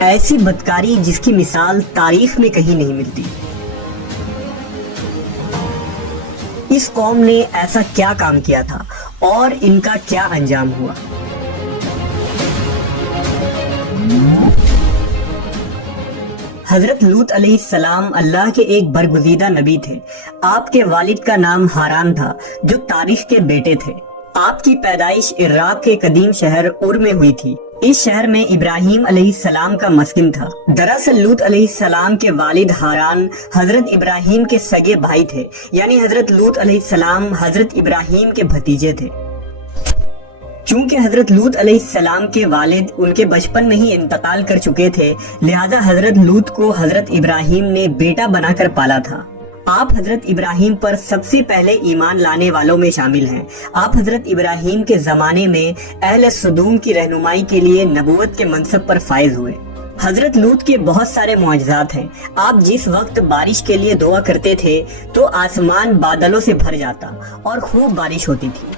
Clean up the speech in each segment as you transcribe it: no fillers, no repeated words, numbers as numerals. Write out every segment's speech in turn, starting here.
ایسی بدکاری جس کی مثال تاریخ میں کہیں نہیں ملتی۔ اس قوم نے ایسا کیا کام کیا تھا اور ان کا کیا انجام ہوا؟ حضرت لوط علیہ السلام اللہ کے ایک برگزیدہ نبی تھے۔ آپ کے والد کا نام ہاران تھا جو تاریخ کے بیٹے تھے۔ آپ کی پیدائش عراق کے قدیم شہر ار میں ہوئی تھی۔ اس شہر میں ابراہیم علیہ السلام کا مسکن تھا۔ دراصل لوط علیہ السلام کے والد ہاران حضرت ابراہیم کے سگے بھائی تھے، یعنی حضرت لوط علیہ السلام حضرت ابراہیم کے بھتیجے تھے۔ چونکہ حضرت لوط علیہ السلام کے والد ان کے بچپن میں ہی انتقال کر چکے تھے، لہذا حضرت لوط کو حضرت ابراہیم نے بیٹا بنا کر پالا تھا۔ آپ حضرت ابراہیم پر سب سے پہلے ایمان لانے والوں میں شامل ہیں۔ آپ حضرت ابراہیم کے زمانے میں اہل سدوم کی رہنمائی کے لیے نبوت کے منصب پر فائز ہوئے۔ حضرت لوط کے بہت سارے معجزات ہیں۔ آپ جس وقت بارش کے لیے دعا کرتے تھے تو آسمان بادلوں سے بھر جاتا اور خوب بارش ہوتی تھی۔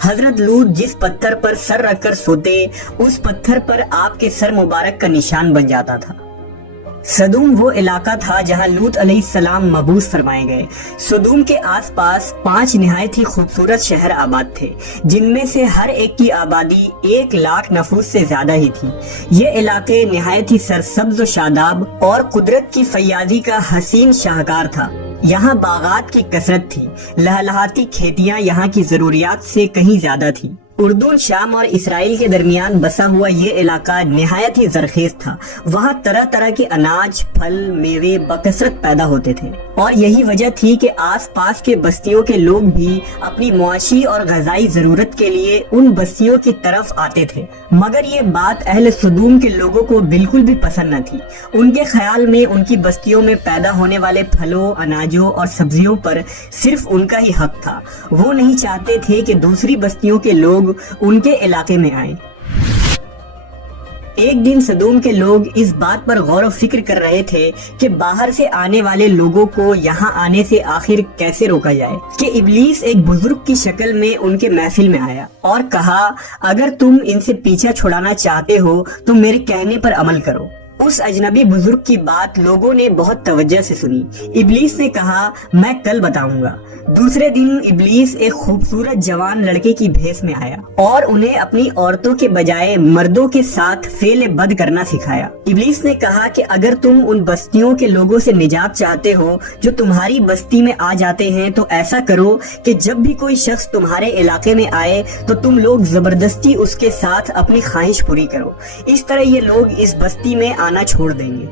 حضرت لوط جس پتھر پر سر رکھ کر سوتے، اس پتھر پر آپ کے سر مبارک کا نشان بن جاتا تھا۔ سدوم وہ علاقہ تھا جہاں لوط علیہ السلام مبعوث فرمائے گئے۔ سدوم کے آس پاس 5 نہایت ہی خوبصورت شہر آباد تھے، جن میں سے ہر ایک کی آبادی 1 لاکھ نفوس سے زیادہ ہی تھی۔ یہ علاقے نہایت ہی سرسبز و شاداب اور قدرت کی فیاضی کا حسین شاہکار تھا۔ یہاں باغات کی کثرت تھی، لہلہاتی کھیتیاں یہاں کی ضروریات سے کہیں زیادہ تھی۔ اردن، شام اور اسرائیل کے درمیان بسا ہوا یہ علاقہ نہایت ہی زرخیز تھا۔ وہاں طرح طرح کے اناج، پھل، میوے بکثرت پیدا ہوتے تھے، اور یہی وجہ تھی کہ آس پاس کے بستیوں کے لوگ بھی اپنی معاشی اور غذائی ضرورت کے لیے ان بستیوں کی طرف آتے تھے۔ مگر یہ بات اہل سدوم کے لوگوں کو بالکل بھی پسند نہ تھی۔ ان کے خیال میں ان کی بستیوں میں پیدا ہونے والے پھلوں، اناجوں اور سبزیوں پر صرف ان کا ہی حق تھا۔ وہ نہیں چاہتے تھے کہ دوسری بستیوں کے لوگ ان کے علاقے میں آئیں۔ ایک دن سدوم کے لوگ اس بات پر غور و فکر کر رہے تھے کہ باہر سے آنے والے لوگوں کو یہاں آنے سے آخر کیسے روکا جائے، کہ ابلیس ایک بزرگ کی شکل میں ان کے محفل میں آیا اور کہا، اگر تم ان سے پیچھا چھڑانا چاہتے ہو تو میرے کہنے پر عمل کرو۔ اس اجنبی بزرگ کی بات لوگوں نے بہت توجہ سے سنی۔ ابلیس نے کہا، میں کل بتاؤں گا۔ دوسرے دن ابلیس ایک خوبصورت جوان لڑکے کی بھیس میں آیا اور انہیں اپنی عورتوں کے بجائے مردوں کے ساتھ فعل بد کرنا سکھایا۔ ابلیس نے کہا کہ اگر تم ان بستیوں کے لوگوں سے نجات چاہتے ہو جو تمہاری بستی میں آ جاتے ہیں تو ایسا کرو کہ جب بھی کوئی شخص تمہارے علاقے میں آئے تو تم لوگ زبردستی اس کے ساتھ اپنی خواہش پوری کرو۔ اس طرح یہ لوگ اس بستی میں آنا چھوڑ دیں گے۔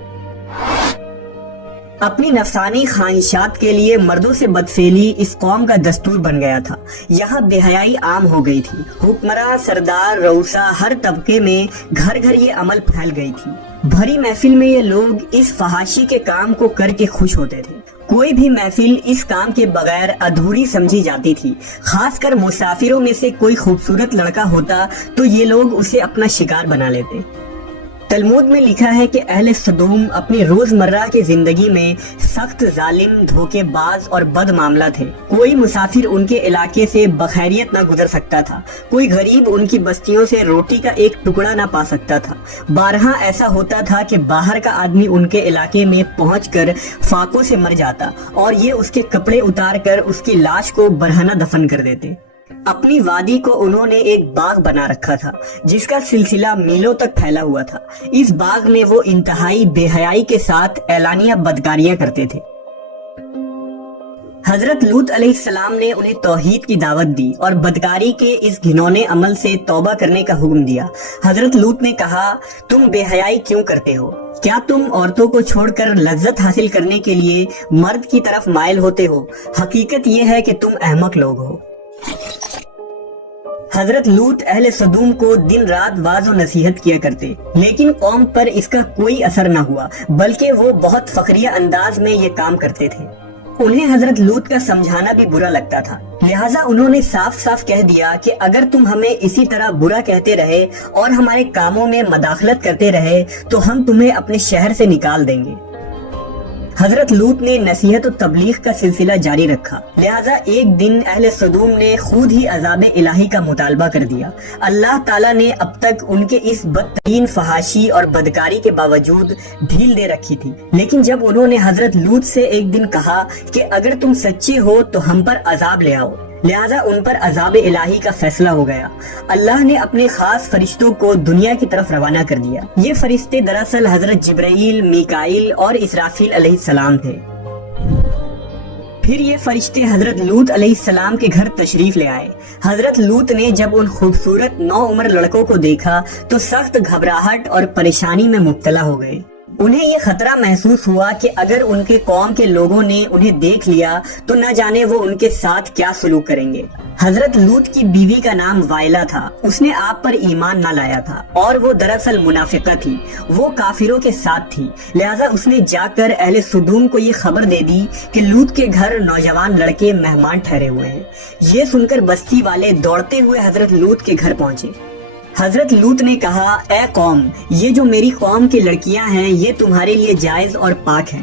اپنی نفسانی خواہشات کے لیے مردوں سے بدفعلی اس قوم کا دستور بن گیا تھا۔ یہاں بے حیائی عام ہو گئی تھی۔ حکمراں، سردار، رؤسا، ہر طبقے میں گھر گھر یہ عمل پھیل گئی تھی۔ بھری محفل میں یہ لوگ اس فحاشی کے کام کو کر کے خوش ہوتے تھے۔ کوئی بھی محفل اس کام کے بغیر ادھوری سمجھی جاتی تھی۔ خاص کر مسافروں میں سے کوئی خوبصورت لڑکا ہوتا تو یہ لوگ اسے اپنا شکار بنا لیتے۔ تلمود میں لکھا ہے کہ اہل سدوم اپنی روزمرہ کی زندگی میں سخت ظالم، دھوکے باز اور بد معاملہ تھے۔ کوئی مسافر ان کے علاقے سے بخیریت نہ گزر سکتا تھا۔ کوئی غریب ان کی بستیوں سے روٹی کا ایک ٹکڑا نہ پا سکتا تھا۔ بارہا ایسا ہوتا تھا کہ باہر کا آدمی ان کے علاقے میں پہنچ کر فاقوں سے مر جاتا اور یہ اس کے کپڑے اتار کر اس کی لاش کو برہنہ دفن کر دیتے۔ اپنی وادی کو انہوں نے ایک باغ بنا رکھا تھا جس کا سلسلہ میلوں تک پھیلا ہوا تھا۔ اس باغ میں وہ انتہائی بے حیائی کے ساتھ اعلانیہ بدکاریاں کرتے تھے۔ حضرت لوط علیہ السلام نے انہیں توحید کی دعوت دی اور بدکاری کے اس گھنونے عمل سے توبہ کرنے کا حکم دیا۔ حضرت لوط نے کہا، تم بے حیائی کیوں کرتے ہو؟ کیا تم عورتوں کو چھوڑ کر لذت حاصل کرنے کے لیے مرد کی طرف مائل ہوتے ہو؟ حقیقت یہ ہے کہ تم احمق لوگ ہو۔ حضرت لوط اہل سدوم کو دن رات واعظ و نصیحت کیا کرتے، لیکن قوم پر اس کا کوئی اثر نہ ہوا، بلکہ وہ بہت فخریہ انداز میں یہ کام کرتے تھے۔ انہیں حضرت لوط کا سمجھانا بھی برا لگتا تھا، لہٰذا انہوں نے صاف صاف کہہ دیا کہ اگر تم ہمیں اسی طرح برا کہتے رہے اور ہمارے کاموں میں مداخلت کرتے رہے تو ہم تمہیں اپنے شہر سے نکال دیں گے۔ حضرت لوط نے نصیحت و تبلیغ کا سلسلہ جاری رکھا، لہٰذا ایک دن اہل سدوم نے خود ہی عذاب الہی کا مطالبہ کر دیا۔ اللہ تعالیٰ نے اب تک ان کے اس بدترین فحاشی اور بدکاری کے باوجود ڈھیل دے رکھی تھی، لیکن جب انہوں نے حضرت لوط سے ایک دن کہا کہ اگر تم سچے ہو تو ہم پر عذاب لے آؤ، لہٰذا ان پر عذاب الہی کا فیصلہ ہو گیا۔ اللہ نے اپنے خاص فرشتوں کو دنیا کی طرف روانہ کر دیا۔ یہ فرشتے دراصل حضرت جبرائیل، میکائیل اور اسرافیل علیہ السلام تھے۔ پھر یہ فرشتے حضرت لوط علیہ السلام کے گھر تشریف لے آئے۔ حضرت لوط نے جب ان خوبصورت نوعمر لڑکوں کو دیکھا تو سخت گھبراہٹ اور پریشانی میں مبتلا ہو گئے۔ انہیں یہ خطرہ محسوس ہوا کہ اگر ان کے قوم کے لوگوں نے انہیں دیکھ لیا تو نہ جانے وہ ان کے ساتھ کیا سلوک کریں گے۔ حضرت لوط کی بیوی کا نام وائلہ تھا، اس نے آپ پر ایمان نہ لایا تھا اور وہ دراصل منافقہ تھی، وہ کافروں کے ساتھ تھی، لہٰذا اس نے جا کر اہل سدوم کو یہ خبر دے دی کہ لوط کے گھر نوجوان لڑکے مہمان ٹھہرے ہوئے ہیں۔ یہ سن کر بستی والے دوڑتے ہوئے حضرت لوط کے گھر پہنچے۔ حضرت لوط نے کہا، اے قوم، یہ جو میری قوم کی لڑکیاں ہیں یہ تمہارے لیے جائز اور پاک ہیں،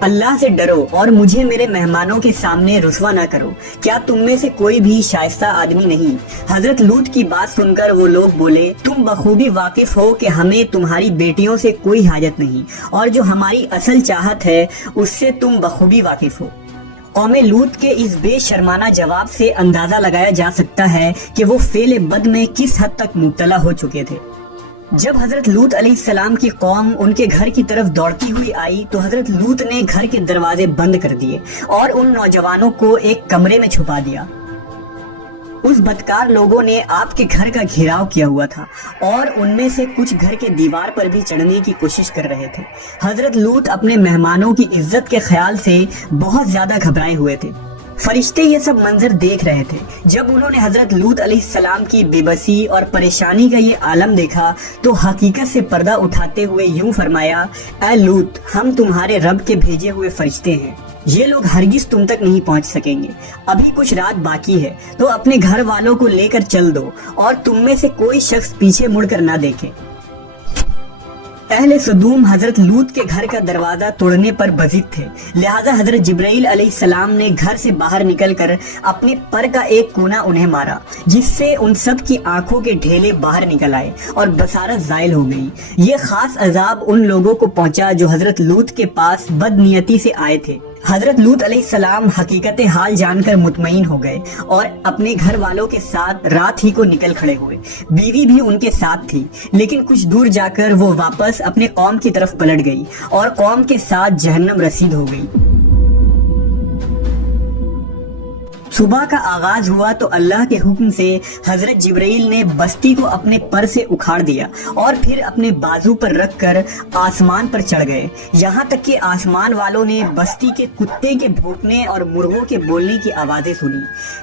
اللہ سے ڈرو اور مجھے میرے مہمانوں کے سامنے رسوا نہ کرو۔ کیا تم میں سے کوئی بھی شائستہ آدمی نہیں؟ حضرت لوط کی بات سن کر وہ لوگ بولے، تم بخوبی واقف ہو کہ ہمیں تمہاری بیٹیوں سے کوئی حاجت نہیں، اور جو ہماری اصل چاہت ہے اس سے تم بخوبی واقف ہو۔ قوم لوط کے اس بے شرمانہ جواب سے اندازہ لگایا جا سکتا ہے کہ وہ فعل بد میں کس حد تک مبتلا ہو چکے تھے۔ جب حضرت لوط علیہ السلام کی قوم ان کے گھر کی طرف دوڑتی ہوئی آئی تو حضرت لوط نے گھر کے دروازے بند کر دیے اور ان نوجوانوں کو ایک کمرے میں چھپا دیا۔ اس بدکار لوگوں نے آپ کے گھر کا گھیراؤ کیا ہوا تھا اور ان میں سے کچھ گھر کے دیوار پر بھی چڑھنے کی کوشش کر رہے تھے۔ حضرت لوط اپنے مہمانوں کی عزت کے خیال سے بہت زیادہ گھبرائے ہوئے تھے۔ فرشتے یہ سب منظر دیکھ رہے تھے۔ جب انہوں نے حضرت لوط علیہ السلام کی بے بسی اور پریشانی کا یہ عالم دیکھا تو حقیقت سے پردہ اٹھاتے ہوئے یوں فرمایا، اے لوط، ہم تمہارے رب کے بھیجے ہوئے فرشتے ہیں، یہ لوگ ہرگز تم تک نہیں پہنچ سکیں گے۔ ابھی کچھ رات باقی ہے تو اپنے گھر والوں کو لے کر چل دو اور تم میں سے کوئی شخص پیچھے مڑ کر نہ دیکھے۔ اہل سدوم حضرت لوط کے گھر کا دروازہ توڑنے پر بضد تھے، لہٰذا حضرت جبرائیل علیہ السلام نے گھر سے باہر نکل کر اپنے پر کا ایک کونا انہیں مارا، جس سے ان سب کی آنکھوں کے ڈھیلے باہر نکل آئے اور بصارت زائل ہو گئی۔ یہ خاص عذاب ان لوگوں کو پہنچا جو حضرت لوط کے پاس بد نیتی سے آئے تھے۔ حضرت لوط علیہ السلام حقیقت حال جان کر مطمئن ہو گئے اور اپنے گھر والوں کے ساتھ رات ہی کو نکل کھڑے ہوئے۔ بیوی بھی ان کے ساتھ تھی، لیکن کچھ دور جا کر وہ واپس اپنے قوم کی طرف پلٹ گئی اور قوم کے ساتھ جہنم رسید ہو گئی۔ صبح کا آغاز ہوا تو اللہ کے حکم سے حضرت جبرائیل نے بستی کو اپنے پر سے اکھاڑ دیا اور پھر اپنے بازو پر رکھ کر آسمان پر چڑھ گئے، یہاں تک کہ آسمان والوں نے بستی کے کتے کے بھونکنے اور مرغوں کے بولنے کی آوازیں سنی۔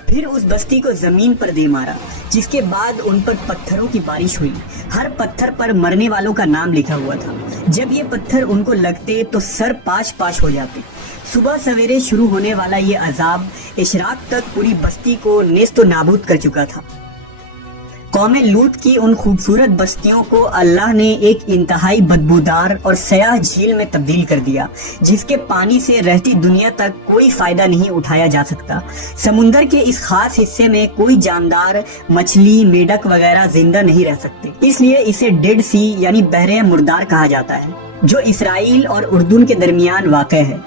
پھر اس بستی کو زمین پر دے مارا، جس کے بعد ان پر پتھروں کی بارش ہوئی۔ ہر پتھر پر مرنے والوں کا نام لکھا ہوا تھا۔ جب یہ پتھر ان کو لگتے تو سر پاش پاش ہو جاتے۔ صبح سویرے شروع ہونے والا یہ عذاب اشراق تک پوری بستی کو نیست و نابود کر چکا تھا۔ قوم لوط کی ان خوبصورت بستیوں کو اللہ نے ایک انتہائی بدبودار اور سیاہ جھیل میں تبدیل کر دیا، جس کے پانی سے رہتی دنیا تک کوئی فائدہ نہیں اٹھایا جا سکتا۔ سمندر کے اس خاص حصے میں کوئی جاندار، مچھلی، میڈک وغیرہ زندہ نہیں رہ سکتے، اس لیے اسے ڈیڈ سی یعنی بحر مردار کہا جاتا ہے، جو اسرائیل اور اردن کے درمیان واقع ہے۔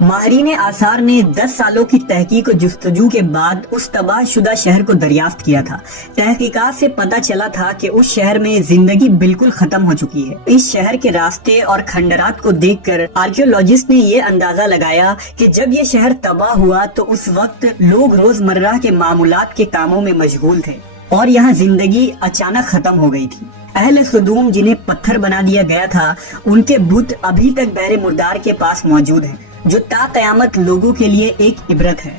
ماہرین آثار نے 10 سالوں کی تحقیق و جستجو کے بعد اس تباہ شدہ شہر کو دریافت کیا تھا۔ تحقیقات سے پتہ چلا تھا کہ اس شہر میں زندگی بالکل ختم ہو چکی ہے۔ اس شہر کے راستے اور کھنڈرات کو دیکھ کر آرکیولوجسٹ نے یہ اندازہ لگایا کہ جب یہ شہر تباہ ہوا تو اس وقت لوگ روزمرہ کے معمولات کے کاموں میں مشغول تھے اور یہاں زندگی اچانک ختم ہو گئی تھی۔ اہل سدوم جنہیں پتھر بنا دیا گیا تھا، ان کے بت ابھی تک بحر مردار کے پاس موجود ہیں، جو تا قیامت لوگوں کے لیے ایک عبرت ہے۔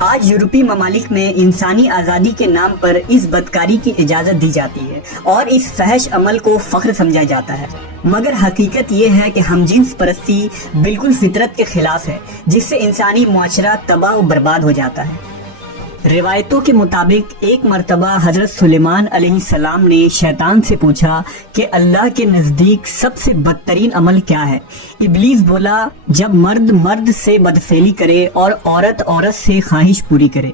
آج یورپی ممالک میں انسانی آزادی کے نام پر اس بدکاری کی اجازت دی جاتی ہے اور اس فحش عمل کو فخر سمجھا جاتا ہے، مگر حقیقت یہ ہے کہ ہم جنس پرستی بالکل فطرت کے خلاف ہے، جس سے انسانی معاشرہ تباہ و برباد ہو جاتا ہے۔ روایتوں کے مطابق ایک مرتبہ حضرت سلیمان علیہ السلام نے شیطان سے پوچھا کہ اللہ کے نزدیک سب سے بدترین عمل کیا ہے؟ ابلیس بولا، جب مرد مرد سے بدفعلی کرے اور عورت عورت سے خواہش پوری کرے۔